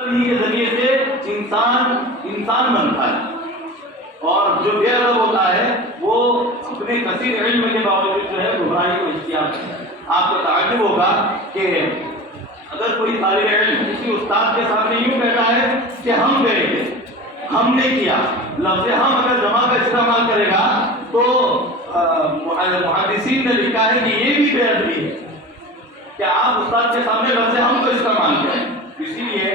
کے ذریعے سے انسان بنتا ہے، اور جو بے ادب ہوتا ہے وہ اپنے کثیر علم کے باوجود جو ہے گمراہی کو اختیار کرتا ہے۔ آپ کو تعجب ہوگا کہ اگر کوئی طالب علم کسی استاد کے سامنے یوں کہتا ہے کہ ہم گئے تھے، ہم نے کیا، لفظ ہم اگر جمع کا استعمال کرے گا تو محدثین نے لکھا ہے کہ یہ بھی بے ادبی ہے کہ آپ استاد کے سامنے لفظ ہم کو استعمال کریں۔ اسی لیے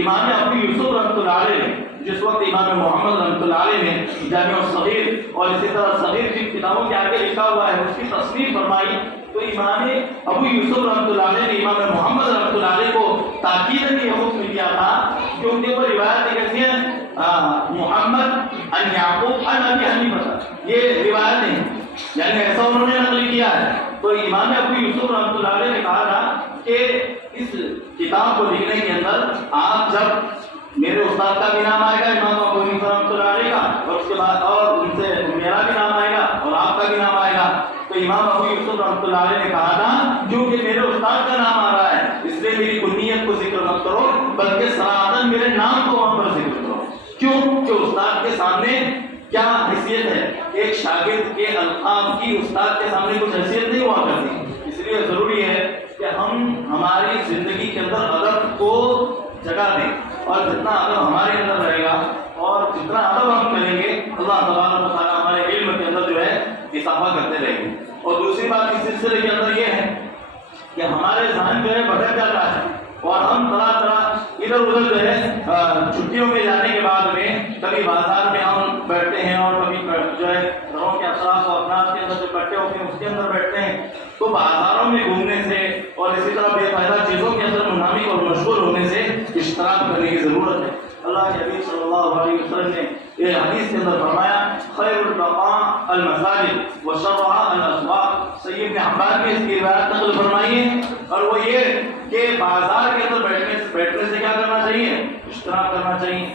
امام ابو یوسف رحمۃ اللہ علیہ نے جس وقت امام محمد رحمۃ اللہ علیہ نے جامع الصغیر اور اسی طرح صغیر جن کتابوں کے آگے لکھا ہوا ہے اس کی تصنیف فرمائی، تو امام ابو یوسف رحمۃ اللہ علیہ نے امام محمد رحمۃ اللہ علیہ کو تاکیداً یہ حکم دیا تھا کہ ان کے اوپر روایت کیسی ہے، محمد ان یعقوب ان ابی حنیفہ، یہ روایت نہیں، یعنی ایسا انہوں نے نقل کیا ہے۔ تو امام ابو یوسف رحمۃ اللہ علیہ نے کہا تھا کہ اس کتاب کو لکھنے کے اندر آپ جب میرے استاد کا بھی نام آئے گا امام ابو یوسف رحمۃ اللہ علیہ کا، اور اس کے بعد اور ان سے میرا بھی نام آئے گا اور آپ کا بھی نام آئے گا، تو امام ابو یوسف رحمۃ اللہ علیہ نے کہا تھا کیونکہ میرے استاد کا نام آ رہا ہے اس لیے میری کنیت کو ذکر مت کرو، بلکہ صراحتاً میرے نام کو وہاں پر ذکر کرو۔ کیوں کہ استاد کے سامنے کیا حیثیت ہے، ایک شاگرد کے القاب کی استاد کے سامنے کچھ حیثیت نہیں ہوا کرتی، اس لیے ضروری ہے کہ ہم ہماری زندگی کے اندر ادب کو جگہ دیں، اور جتنا ادب ہمارے اندر رہے گا اور جتنا ادب ہم کریں گے اللہ تبارک و تعالیٰ ہمارے علم کے اندر جو ہے اضافہ کرتے رہیں گے۔ اور دوسری بات اس سلسلے کے اندر یہ ہے کہ ہمارے ذہن جو ہے بھٹک جاتا ہے اور ہم طرح ادھر ادھر جو ہے چھٹیوں میں جانے کے بعد میں کبھی بازار میں ہم بیٹھتے ہیں اور کبھی جو ہے گھروں کے اطراف و اپناف کے اندر جو کٹے ہوتے ہیں اس کے اندر بیٹھتے ہیں، تو بازاروں میں گھومنے سے اور اسی طرح بے فائدہ چیزوں کے اندر منہمک اور مشغول ہونے سے اجتناب کرنے کی ضرورت ہے۔ اللہ کے حبیب صلی اللہ علیہ وسلم نے یہ حدیث کے اندر فرمایا خیر البقاء المساجد وشرها الاسواق، سید ابن حبان نے اس کی روایت نقل فرمائی ہے، اور وہ یہ کہ بازار کے اندر بیٹھنے سے کیا کرنا چاہیے، اجتناب کرنا چاہیے،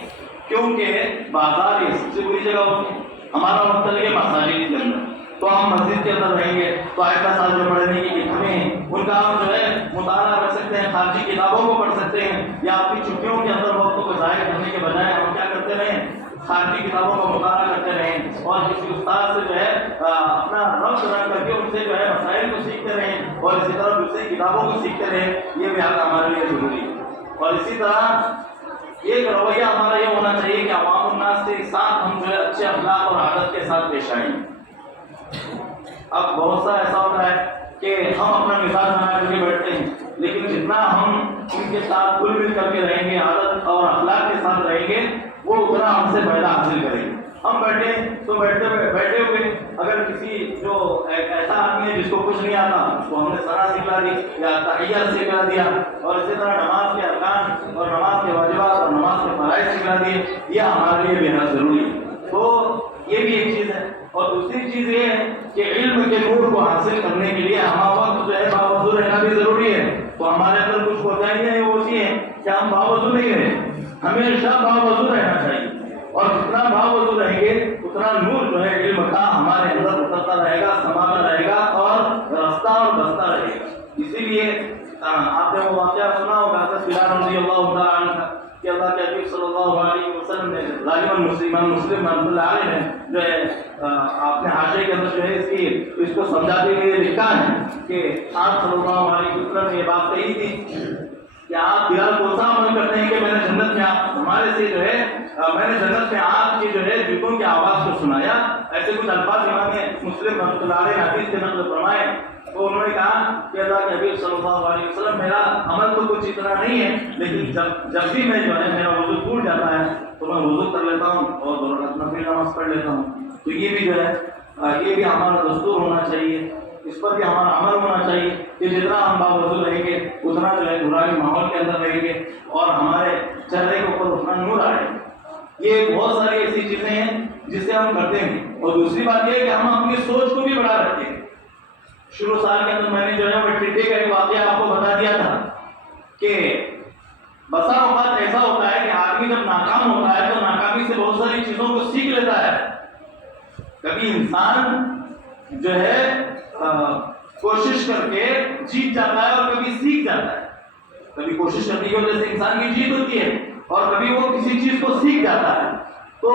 کیونکہ بازار یہ سب سے بری جگہ ہوتی ہے۔ ہمارا مقصد ہے مساجد کے اندر، تو ہم مسجد کے اندر رہیں گے تو آئندہ سال جو پڑھنے کی کتابیں ہیں ان کا ہم جو ہے مطالعہ کر سکتے ہیں، خارجی کتابوں کو پڑھ سکتے ہیں، یا اپنی چھٹیوں کے اندر وقت کو ضائع کرنے کے بجائے ہم کیا کرتے رہیں، خارجی کتابوں کا مطالعہ کرتے رہیں، اور کسی استاد سے جو ہے اپنا ربط رکھ کر کے ان سے جو ہے مسائل کو سیکھتے رہیں، اور اسی طرح دوسری کتابوں کو سیکھتے رہیں، یہ بھی ہمارے لیے ضروری ہے۔ اور اسی طرح ایک رویہ ہمارا یہ ہونا چاہیے کہ عوام الناس کے ساتھ ہم جو ہے اچھے اخلاق اور عادت کے ساتھ پیش آئیں۔ اب بہت سا ایسا ہوتا ہے کہ ہم اپنا مزاج بنا کر کے بیٹھتے ہیں، لیکن جتنا ہم ان کے ساتھ گل مل کر کے رہیں گے، عادت اور اخلاق کے ساتھ رہیں گے، وہ اتنا ہم سے فائدہ حاصل کریں گے۔ ہم بیٹھے تو بیٹھے ہوئے اگر کسی جو ایسا آدمی ہے جس کو کچھ نہیں آتا اس کو ہم نے ثنا سکھلا دی یا تحیات سکھلا دیا، اور اسی طرح نماز کے ارکان اور نماز کے واجبات اور نماز کے فرائض سکھلا دیے، یہ ہمارے لیے بے حد ضروری ہے۔ تو یہ بھی ایک چیز ہے۔ اور دوسری چیز یہ ہے کہ علم کے نور کو حاصل کرنے کے لیے ہمارا وقت جو ہے باوضو رہنا بھی ضروری ہے۔ تو ہمارے اندر کچھ کوتاہیاں وہ ہوتی ہیں کہ ہم باوضو نہیں رہے، ہمیشہ باوضو رہنا چاہیے، اور جتنا باوضو رہیں گے اتنا نور جو ہے علم کا ہمارے اندر اترتا رہے گا، سماتا رہے گا اور رستہ اور بستا رہے گا۔ اسی لیے آپ نے وہ واقعہ سنا ہوگا حضرت بلال رضی اللہ تعالیٰ عنہ کا کہ اللہ کے حبیب صلی اللہ علیہ وسلم نے غالباً مسلم رحمۃ اللہ علیہ نے جو ہے آپ نے حاشیے کے اندر جو ہے اس کو سمجھاتے ہوئے لکھا ہے کہ آپ صلی اللہ علیہ وسلم نے یہ بات کہی تھی کہ آپ بلال کون سا عمل کرتے ہیں کہ میں نے جنت میں ہمارے سے جو ہے میں نے جنت میں آپ کی جو ہے جوتوں کی آواز کو سنایا، ایسے کچھ الفاظ امام مسلم رحمۃ اللہ علیہ حدیث کے نقل فرمائے۔ تو انہوں نے کہا کہ اللہ کے حبیب صلی اللہ علیہ وسلم میرا عمل تو کچھ اتنا نہیں ہے، لیکن جب بھی میں جو ہے میرا وضو ٹوٹ جاتا ہے تو میں وضو کر لیتا ہوں اور 2 رکعت نفل نماز پڑھ لیتا ہوں۔ تو یہ بھی جو ہے یہ بھی ہمارا دستور ہونا چاہیے، اس پر بھی ہمارا عمل ہونا چاہیے کہ جتنا ہم باوضو رہیں گے اتنا جو ہے نورانی ماحول کے اندر رہیں گے اور ہمارے چہرے کے اوپر اتنا نور آئے گا۔ یہ بہت ساری ایسی چیزیں ہیں جسے ہم کرتے ہیں۔ اور دوسری بات یہ ہے کہ ہم اپنی سوچ کو بھی بڑا رکھتے ہیں۔ شروع سال کے اندر میں نے جو ہے وہ ٹڈے کا ایک واقعہ آپ کو بتا دیا تھا کہ بسا اوقات ایسا ہوتا ہے کہ آدمی جب ناکام ہوتا ہے تو ناکامی سے بہت ساری چیزوں کو سیکھ لیتا ہے۔ کبھی انسان جو ہے کوشش کر کے جیت جاتا ہے اور کبھی سیکھ جاتا ہے۔ کبھی کوشش کرنے کی وجہ سے انسان کی جیت ہو اور کبھی وہ کسی چیز کو سیکھ جاتا ہے. تو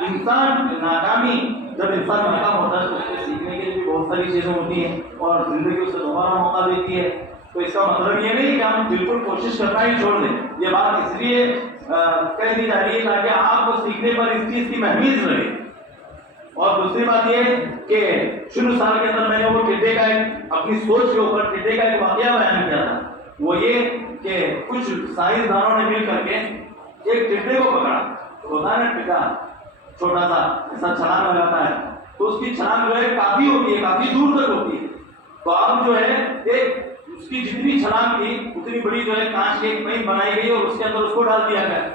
انسان ناکامی جب انسان ناکام ہوتا ہے تو اس کو سیکھنے کے لیے بہت ساری چیزیں ہوتی ہیں اور زندگی اسے دوبارہ موقع دیتی ہے. تو اس کا مطلب یہ نہیں کہ ہم بالکل کوشش کرنا ہی چھوڑ دیں. یہ بات اس لیے کہہ دی جا رہی ہے تاکہ آپ کو سیکھنے پر اس چیز کی مہمیز رہے. اور دوسری بات یہ کہ شروع سال کے اندر میں نے وہ ٹڈے کا اپنی سوچ کے اوپر ٹڈے کا ایک واقعہ بیان کیا تھا. وہ یہ کہ کچھ سائنسدانوں نے مل کر کے ایک ٹڈے کو پکڑا. ہوتا ہے نا ٹڈا چھوٹا سا ایسا چھلانگ لگاتا ہے تو اس کی چھلانگ جو ہے کافی ہوتی ہے, کافی دور تک ہوتی ہے. تو اب جو ہے ایک اس کی جتنی چھلانگ تھی اتنی بڑی جو ہے کانچ کی ایک پینٹ بنائی گئی اور اس کے اندر اس کو ڈال دیا گیا.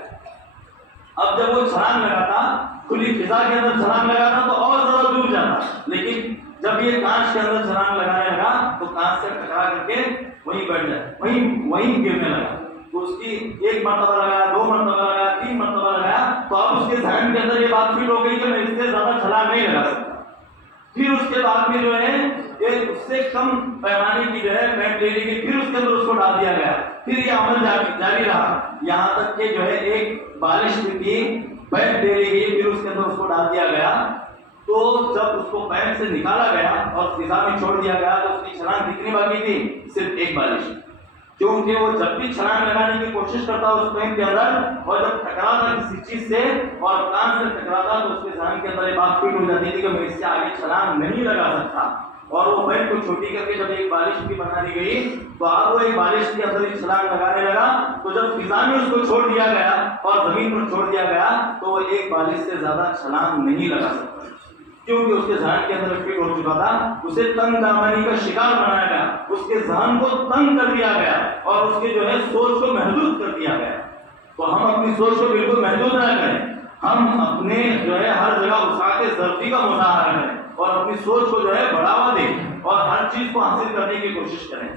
اب جب وہ چھلانگ لگاتا کھلی فضا کے اندر چھلانگ لگاتا تو اور زیادہ دور جاتا, لیکن جب یہ کانچ کے اندر چھلانگ لگانے لگا تو کانچ سے ٹکرا کر کے وہیں بیٹھ جائے, وہیں گرنے لگا. تو اس کی ایک مرتبہ لگایا, 2 مرتبہ لگایا, 3 مرتبہ لگایا تو اب اس کے ذہن کے اندر یہ بات فٹ ہو گئی کہ میں اس سے زیادہ چھلانگ نہیں لگا سکتا. پھر اس کے بعد میں جو ہے ایک اس سے کم پیمانے کی جو ہے پینٹ لے لی گئی, پھر اس کے اندر اس کو ڈال دیا گیا. پھر یہ عمل جاری رہا یہاں تک کہ جو ہے ایک بالش کی پینٹ لے لی گئی, پھر اس کے اندر اس کو ڈال دیا گیا. تو جب اس کو پینٹ سے نکالا گیا اور فضا میں چھوڑ دیا گیا تو اس کی چھلانگ کتنی باقی تھی؟ صرف ایک بالش. کیونکہ وہ جب بھی چھلانگ لگانے کی کوشش کرتا اس پینٹ کے اندر اور جب ٹکراتا کسی چیز سے اور کان سے ٹکراتا تو اس کے ذہن کے اندر یہ بات فٹ ہو جاتی تھی کہ میں اس سے آگے چھلانگ نہیں لگا سکتا. اور وہ پینٹ کو چھوٹی کر کے جب ایک بالش کی بنا دی گئی تو اب وہ ایک بالش کے اندر ایک چھلانگ لگانے لگا. تو جب فضا میں اس کو چھوڑ دیا گیا اور زمین پر چھوڑ دیا گیا تو وہ ایک بالش سے زیادہ چھلانگ نہیں لگا سکتا, کیونکہ اس کے ذہن کے اندر فٹ ہو چکا تھا. اسے تنگ دامانی کا شکار بنایا گیا, اس کے ذہن کو تنگ کر دیا گیا اور اس کے جو ہے سوچ کو محدود کر دیا گیا. تو ہم اپنی سوچ کو بالکل محدود نہ کریں, ہم اپنے جو ہے ہر جگہ وسعت ظرفی کا مظاہرہ کریں اور اپنی سوچ کو جو ہے بڑھاوا دیں اور ہر چیز کو حاصل کرنے کی کوشش کریں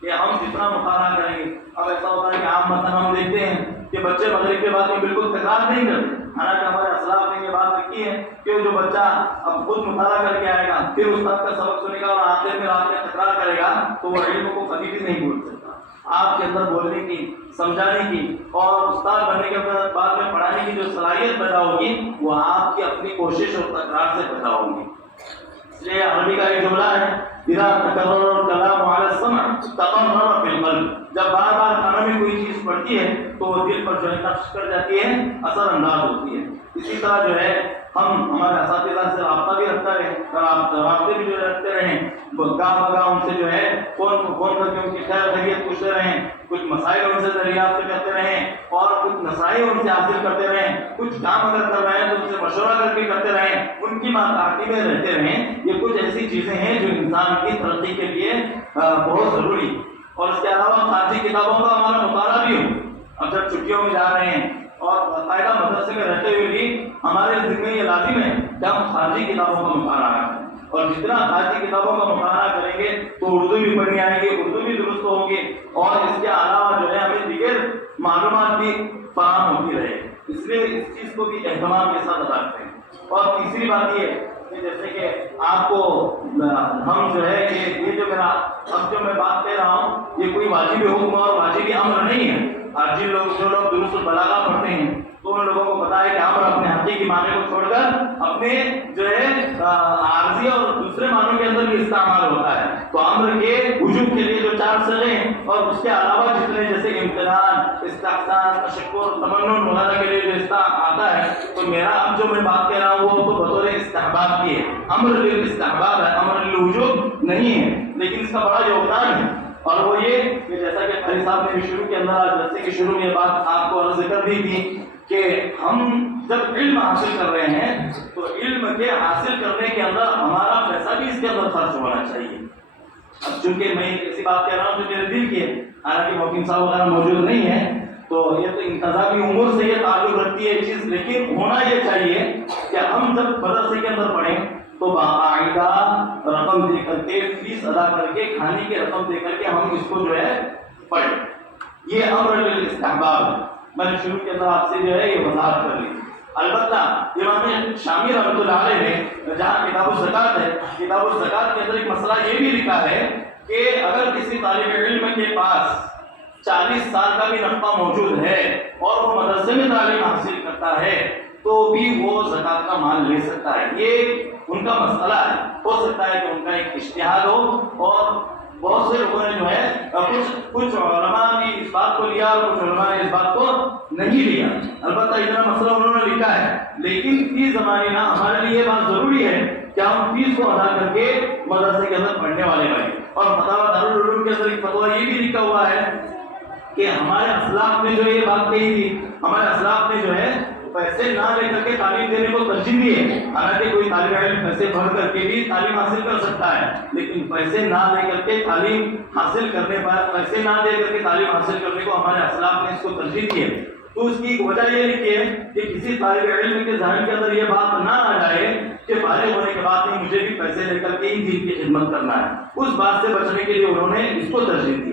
کہ ہم جتنا مطالعہ کریں گے. اب ایسا ہوتا ہے کہ عام مثلا ہم دیکھتے ہیں کہ بچے مغرب کے بعد میں بالکل تکرار نہیں کرتے, حالانکہ ہمارے اسلاف نے یہ بات رکھی ہے کہ جو بچہ اب خود مطالعہ کر کے آئے گا پھر استاد کا سبق سنے گا اور آخر میں رات میں تکرار کرے گا تو وہ علم کو کبھی بھی نہیں بھول سکتا. آپ کے اندر بولنے کی, سمجھانے کی اور استاد بننے کے بعد میں پڑھانے کی جو صلاحیت پیدا ہوگی وہ آپ کی اپنی کوشش اور تکرار سے پیدا ہوگی. اس لیے عربی کا ایک جملہ ہے اذا تکرر الکلام علی السمع تقرر فی القلب, جب بار بار کانوں میں کوئی چیز پڑتی ہے تو وہ دل پر جو ہے نقش کر جاتی ہے, اثر انداز ہوتی ہے. اسی طرح جو ہے ہم ہمارے اساتذہ سے رابطہ بھی رکھتا رہے, رابطے بھی جو رکھتے رہیں, گاہ بگاہ ان سے جو ہے فون کر کے ان کی خیر خیریت پوچھتے رہیں, کچھ مسائل ان سے دریافت کرتے رہیں اور کچھ نصائح ان سے حاصل کرتے رہیں, کچھ کام اگر کر رہے ہیں تو ان سے مشورہ کر کے کرتے رہیں, ان کی ماتحتی میں رہتے رہیں. یہ کچھ ایسی چیزیں ہیں جو انسان کی ترقی کے لیے بہت ضروری. اور اس کے علاوہ خارجی کتابوں کا ہمارا مطالعہ بھی ہو. اب جب چھٹیوں میں جا رہے ہیں اور باقاعدہ مدرسے میں رہتے ہوئے بھی ہمارے ذمہ یہ لازم ہے کہ ہم خارجی کتابوں کا مطالعہ کریں, اور جتنا خارجی کتابوں کا مطالعہ کریں گے تو اردو بھی پڑھنی آئے گی, اردو بھی درست ہوگی اور اس کے علاوہ جو ہے ہمیں دیگر معلومات بھی فراہم ہوتی رہے. اس لیے اس چیز کو بھی اہتمام کے ساتھ ادا کرتے ہیں. اور تیسری بات یہ کہ جیسے کہ آپ کو ہم جو ہے یہ جو میرا اب جو میں بات کہہ رہا ہوں یہ کوئی واجبی حکم اور واجبی امر نہیں ہے. آج جو لوگ درست البلاغہ پڑھتے ہیں تو ان لوگوں کو پتا ہے کہ امر اپنے حقیقی معنی کو چھوڑ کر اپنے جو ہے عارضی اور دوسرے معنوں کے اندر بھی استعمال ہوتا ہے. تو امر کے وجوب کے لیے جو 4 صيغے ہیں اور اس کے علاوہ جتنے جیسے امتنان, استحسان, تشکر, تمنن وغیرہ کے لیے جو آتا ہے, تو میرا اب جو میں بات کہہ رہا ہوں وہ تو بطور استحباب کی ہے, امر للاستحباب ہے, امر للوجوب نہیں ہے, لیکن اس کا بڑا یوگدان ہے. اور وہ یہ کہ جیسا کہ قاری صاحب نے شروع کے اندر جیسے کہ شروع میں بات آپ کو ذکر دی تھی کہ ہم جب علم حاصل کر رہے ہیں تو علم کے حاصل کرنے کے اندر ہمارا پیسہ بھی اس کے اندر خرچ ہونا چاہیے. اب چونکہ میں ایسی بات کہہ رہا ہوں جو میرے دل کی ہے, حالانکہ محکم صاحب وغیرہ موجود نہیں ہے تو یہ تو انتظامی امور سے یہ تعلق رکھتی ہے چیز, لیکن ہونا یہ چاہیے کہ ہم جب مدرسے کے اندر پڑھیں تو باقاعدہ رقم دے کر کے, فیس ادا کر کے, کھانے کی رقم دے کر کے ہم اس کو جو ہے پڑھیں. یہ امر للاستحباب ہے. میں نے شروع کے اندر آپ سے جو ہے یہ وضاحت کر لی. البتہ امام شامی رحمۃ اللہ علیہ نے جہاں کتاب الزکات ہے, کتاب الزکات کے اندر ایک مسئلہ یہ بھی لکھا ہے کہ اگر کسی طالب علم کے پاس 40 سال کا بھی نفقہ موجود ہے اور وہ مدرسے تعلیم حاصل کرتا ہے تو بھی وہ زکوٰۃ کا مال لے سکتا ہے. یہ ان کا مسئلہ ہے. ہو سکتا ہے کہ ان کا ایک اجتہاد ہو اور بہت سے لوگوں نے جو ہے کچھ علماء نے اس بات کو لیا اور کچھ علماء نے اس بات کو نہیں لیا. البتہ اتنا مسئلہ انہوں نے لکھا ہے. لیکن فی زمانے نا ہمارے لیے یہ بات ضروری ہے کہ ہم فیس کو ادا کر کے مدرسے کے اندر پڑھنے والے بنے. اور فتاوی دارالعلوم کے اندر ایک فتویٰ یہ بھی لکھا ہوا ہے کہ ہمارے اسلاف نے جو یہ بات کہی تھی، ہمارے اسلاف نے جو ہے پیسے نہ لے کر کے تعلیم دینے کو ترجیح دی ہے. حالانکہ کوئی طالب علم پیسے بھر کر کے بھی تعلیم حاصل کر سکتا ہے، لیکن پیسے نہ لے کر کے تعلیم حاصل کرنے پر پیسے نہ دے کر کے تعلیم حاصل کرنے کو ہمارے اسلاف نے اس کو ترجیح دی ہے. تو اس کی ایک وجہ یہ لکھی ہے کہ کسی طالب علم کے ذہن کے اندر یہ بات نہ آ جائے کہ بالغ ہونے کے بعد نہیں مجھے بھی پیسے لے کر کے ہی دین کی خدمت کرنا ہے. اس بات سے بچنے کے لیے انہوں نے اس کو ترجیح دی.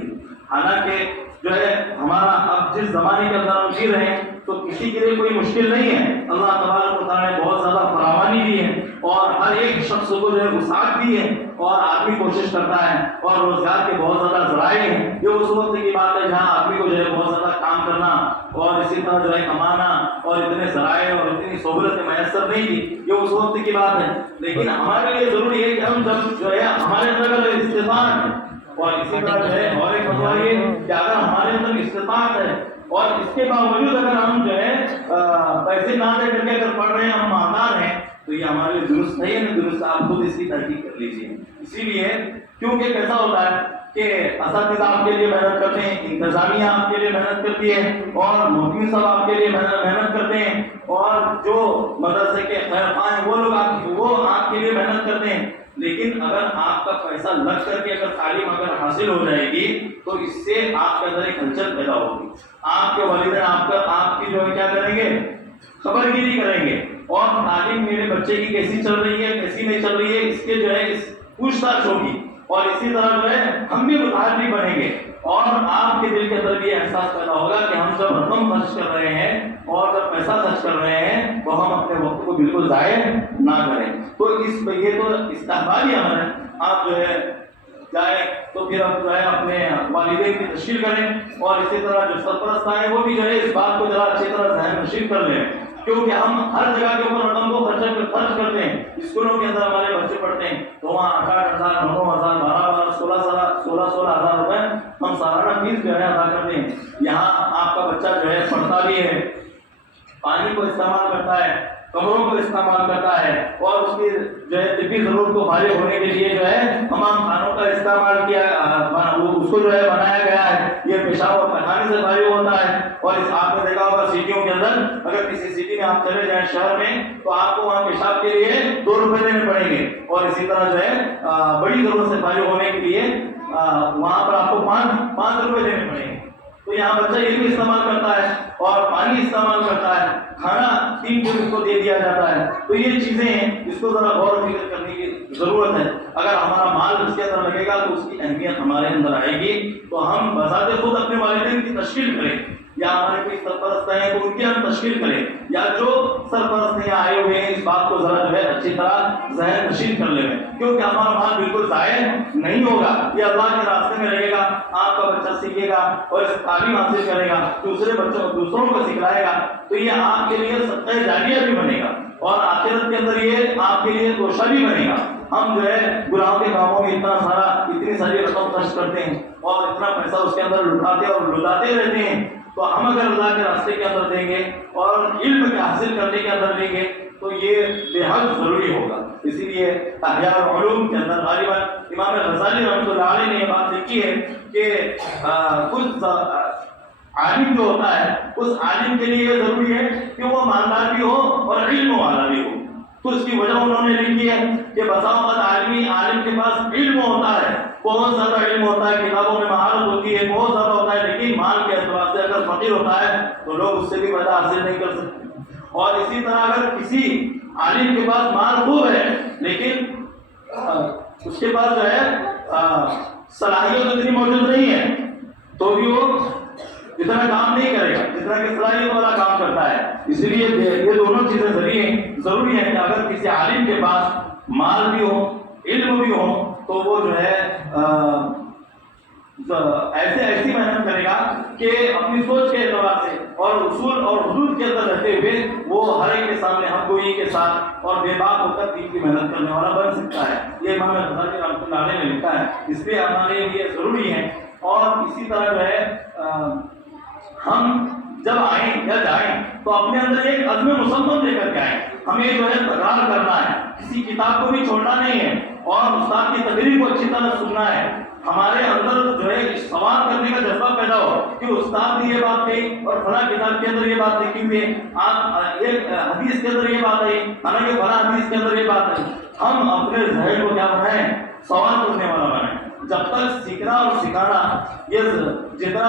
حالانکہ جو ہے ہمارا اب جس زمانے کے اندر ہم جی رہے ہیں تو کسی کے لیے کوئی مشکل نہیں ہے. اللہ تبارک و تعالیٰ نے بہت زیادہ فراوانی دی ہے اور ہر ایک شخص کو جو ہے وسعت دی ہے اور آدمی کوشش کرتا ہے اور روزگار کے بہت زیادہ ذرائع ہیں. یہ اس وقت کی بات ہے جہاں آدمی کو جو ہے بہت زیادہ کام کرنا اور اسی طرح جو ہے کمانا اور اتنے ذرائع اور اتنی سہولتیں میسر نہیں تھی. یہ اس وقت کی بات ہے. لیکن ہمارے لیے ضروری ہے کہ ہم جب جو ہے ہمارے اندر استطاعت ہے اور اسی طرح جو ہے اور ایک فتویٰ یہ کہ اگر ہمارے اندر استطاعت ہے اور اس کے باوجود اگر ہم جو ہے پیسے نہ دے کر کے اگر پڑھ رہے ہیں، ہم مالدار ہیں، تو یہ ہمارے لیے درست نہیں ہے. درست آپ خود اس کی تحقیق کر لیجیے. اسی لیے کیونکہ کیسا ہوتا ہے کہ اساتذہ آپ کے لیے محنت کرتے ہیں، انتظامیہ آپ کے لیے محنت کرتی ہے اور مفتی صاحب آپ کے لیے محنت کرتے ہیں اور جو مدرسے کے خیر خواہ ہیں وہ لوگ آپ کے لیے محنت کرتے ہیں. لیکن اگر آپ کا پیسہ لگ کر کے اگر تعلیم اگر حاصل ہو جائے گی تو اس سے آپ کے اندر ایک ہلچل پیدا ہوگی. آپ کے والدین آپ کی جو ہے کیا کریں گے، خبر گیری کریں گے اور تعلیم میرے بچے کی کیسی چل رہی ہے کیسی نہیں چل رہی ہے اس کے جو ہے پوچھ تاچھ ہوگی. اور اسی طرح جو ہے ہم بھی متعلق بنیں گے اور آپ کے دل کے اندر بھی احساس پیدا ہوگا کہ ہم جب رقم خرچ کر رہے ہیں اور جب پیسہ خرچ کر رہے ہیں تو ہم اپنے وقت کو بالکل ضائع نہ کریں. تو یہ تو استحبابی عمل ہے. آپ جو ہے جائیں تو پھر آپ جو ہے اپنے والدین کی تشکیل کریں اور اسی طرح جو سرپرست ہیں وہ بھی جو ہے اس بات کو ذرا اچھی طرح ذہن نشین کر لیں. کیونکہ ہم ہر جگہ کے اوپر رقم کو خرچ کرتے ہیں. اسکولوں کے اندر ہمارے بچے پڑھتے ہیں تو وہاں 8,000 9,000 12,000 16,000 روپے ہم سالانہ فیس جو ہے ادا کرتے ہیں. یہاں آپ کا بچہ جو ہے پڑھتا بھی ہے، پانی کو استعمال کرتا ہے، کمروں کو استعمال کرتا ہے اور اس کی جو ہے طبی ضرورت کو فارغ ہونے کے لیے جو ہے تمام کھانوں کا استعمال کیا اس کو جو ہے بنایا گیا ہے. یہ پیشاب اور پیخانے سے فارغ ہوتا ہے. اور اس آپ نے دیکھا ہوگا سٹیوں کے اندر اگر کسی سٹی میں آپ چلے جائیں شہر میں تو آپ کو وہاں پیشاب کے لیے 2 روپے دینے پڑیں گے اور اسی طرح جو ہے بڑی ضرورت سے فارغ ہونے کے لیے وہاں پر آپ کو 5 روپے دینے پڑیں گے. تو یہاں بچہ یہ بھی استعمال کرتا ہے اور پانی استعمال کرتا ہے، کھانا 3 دن اس کو دے دیا جاتا ہے. تو یہ چیزیں ہیں اس کو ذرا غور و فکر کرنے کی ضرورت ہے. اگر ہمارا مال اس کے اندر لگے گا تو اس کی اہمیت ہمارے اندر آئے گی. تو ہم بذات خود اپنے والدین کی تشکیل کریں یا ہمارے کوئی سرپرست ہیں تو ان کی ہم تشکیل کریں یا جو سرپرست نہیں آئے ہوئے ہیں اس بات کو ذرا جو ہے اچھی طرح ذہن نشین کر لیں کیونکہ ہمارا مال بالکل ضائع نہیں ہوگا. یہ اللہ کے راستے میں رہے گا. آپ کا بچہ سیکھے گا اور اس تعلیم حاصل کرے گا، دوسروں کو سکھلائے گا تو یہ آپ کے لیے صدقہ جاریہ بھی بنے گا اور آخرت کے اندر یہ آپ کے لیے توشہ بھی بنے گا. ہم جو ہے گناہوں کے کاموں میں اتنی ساری رقم خرچ کرتے ہیں اور اتنا پیسہ اس کے اندر لٹاتے اور لٹاتے رہتے ہیں. تو ہم اگر اللہ کے راستے کے اندر دیں گے اور علم کے حاصل کرنے کے اندر دیں گے تو یہ بے حد ضروری ہوگا. اسی لیے احیاء العلوم کے اندر غالباً امام غزالی رحمۃ اللہ علیہ نے یہ بات لکھی ہے کہ کچھ عالم جو ہوتا ہے اس عالم کے لیے یہ ضروری ہے کہ وہ مالدار بھی ہو اور علم والا بھی ہو. تو اس کی وجہ انہوں نے لکھی ہے کہ بسا اوقات عالم کے پاس علم ہوتا ہے، بہت زیادہ علم ہوتا ہے، کتابوں میں مہارت ہوتی ہے، بہت زیادہ ہوتا ہے، لیکن مال کے اعتبار سے اگر فقیر ہوتا ہے تو لوگ اس سے بھی فائدہ حاصل نہیں کر سکتے. اور اسی طرح اگر کسی عالم کے پاس مال خوب ہے لیکن اس کے پاس جو ہے صلاحیت اتنی موجود نہیں ہے تو بھی وہ اتنا کام نہیں کرے گا جتنا کہ صلاحیت والا کام کرتا ہے. اس لیے یہ دونوں چیزیں ضروری ہیں کہ اگر کسی عالم کے پاس مال بھی ہو علم بھی ہو تو وہ جو ہے ایسی محنت کرے گا کہ اپنی سوچ کے اعتبار سے اور اصول اور حدود وجود کے اندر رہتے ہوئے وہ ہر ایک کے سامنے حق گوئی کے ساتھ اور بے باک ہو کر دین کی محنت کرنے والا بن سکتا ہے. یہ امام غزالی رحمۃ اللہ علیہ نے لکھا ہے. اس لیے ہمارے لیے ضروری ہے. اور اسی طرح جو ہے ہم جب آئیں یا جائیں تو اپنے اندر ایک عزم مسلم لے کر کے آئیں. ہمیں جو ہے تکرار کرنا ہے, کسی کتاب کو بھی چھوڑنا نہیں ہے, اور استاد کی تقریر کو اچھی طرح سننا ہے. ہمارے اندر جو ہے سوال کرنے کا جذبہ پیدا ہو کہ استاد نے یہ بات کہی اور فلاں کتاب کے اندر یہ بات لکھی ہوئی ہے, آپ یہ حدیث کے اندر یہ بات ہے, حالانکہ فلاں حدیث کے اندر یہ بات ہے. ہم اپنے ذہن کو کیا بنائیں, سوال کرنے والا بنائیں. جب تک سیکھنا اور سکھانا, یہ جتنا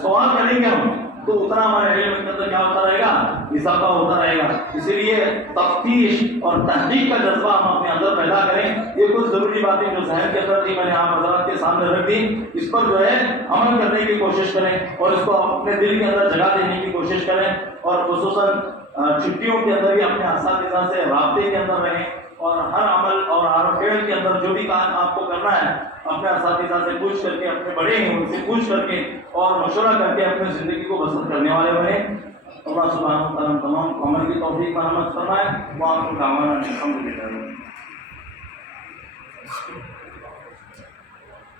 سوال کریں گے ہم تو اتنا ہمارے علم کے اندر کیا ہوتا رہے گا, اضافہ ہوتا رہے گا. اسی لیے تفتیش اور تحقیق کا جذبہ ہم اپنے اندر پیدا کریں. یہ کچھ ضروری باتیں جو ذہن کے اندر تھی میں نے آپ حضرات کے سامنے رکھ دی. اس پر جو ہے عمل کرنے کی کوشش کریں اور اس کو اپنے دل کے اندر جگہ دینے کی کوشش کریں. اور خصوصاً چھٹیوں کے اندر بھی اپنے اساتذہ سے رابطے کے اندر رہیں, اور ہر عمل اور ہر فعل کے اندر جو بھی کام آپ کو کرنا ہے اپنے اساتذہ سے پوچھ کر کے, اپنے بڑے ہیں ان سے پوچھ کر کے اور مشورہ کر کے اپنی زندگی کو بسر کرنے والے بنے. اللہ سبحانہ و تعالیٰ تمام عمل کی توفیق مرحمت فرمائے. وآخر دعوانا الحمدللہ.